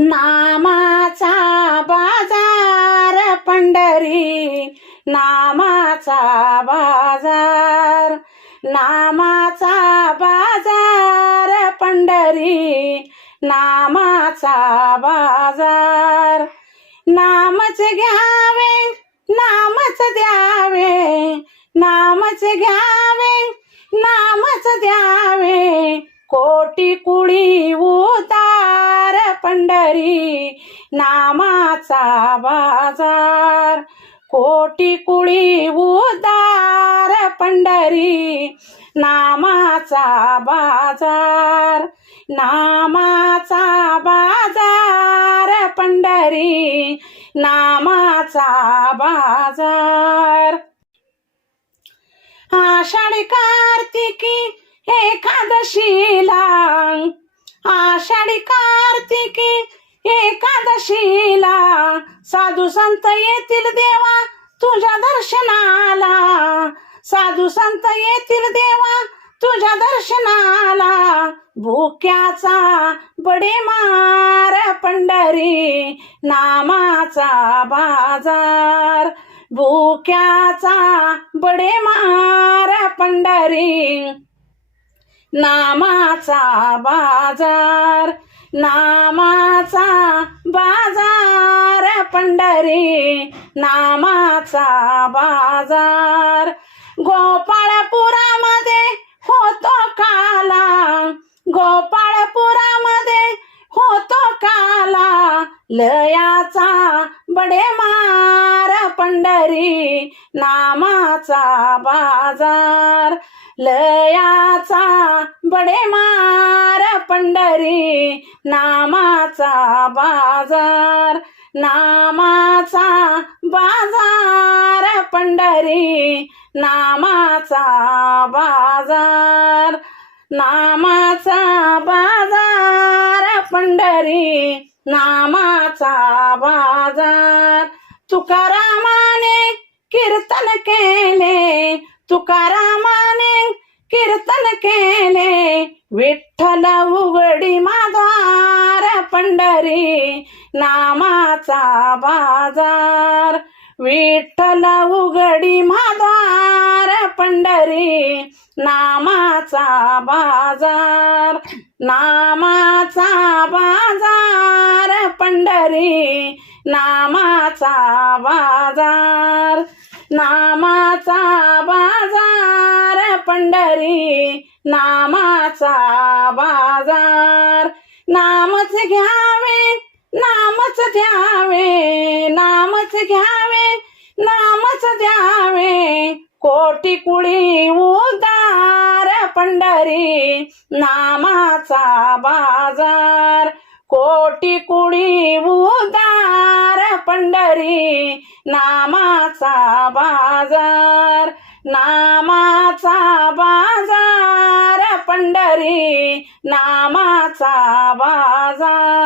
नामाचा बाजार पंढरी. नामाचा बाजार. नामाचा बाजार पंढरी. नामाचा बाजार. नामच घ्यावे नामच द्यावे. नामच घ्यावे नामच द्यावे. कोटी कुळी उता पंढरी नामाचा बाजार. कोटी कुळी उदार पंढरी नामाचा बाजार. नामाचा बाजार पंढरी नामाचा बाजार. आषाढी कार्तिकी एकादशीला आषाढी कार्तिकी एकादशीला. साधू संत येतील देवा तुझ्या दर्शनाला. साधू संत येतील देवा तुझ्या दर्शनाला. भोक्याचा बडे मार पंढरी नामाचा बाजार. भोक्याचा बडे मार पंढरी नामाचा बाजार नामाचा बाजार पंढरी नामाचा बाजार. गोपाळपुरामध्ये होतो काला गोपाळपुरामध्ये होतो काला लयाचा बडे मार पंढरी नामाचा बाजार. लयाचा बडे मार पंढरी नामाचा बाजार नामाचा बाजार पंढरी नामाचा बाजार नामाचा बाजार पंढरी नामाचा बाजार. तुकारामाने कीर्तन केले तुकारामाने कीर्तन केले. विठ्ठल उघडी माधार पंढरी नामाचा बाजार. विठ्ठल उघडी माधार पंढरी नामाचा बाजार. नामाचा बाजार पंढरी नामाचा बाजार. नामा पंढरी नामाचा बाजार. नामच घ्यावे नामच द्यावे नामच घ्यावे नामच द्यावे. कोटी कुळी उदार पंढरी नामाचा बाजार. कोटी कुळी उदार पंढरी नामाचा बाजार. नामाचा बाजार पंढरी नामाचा बाजार.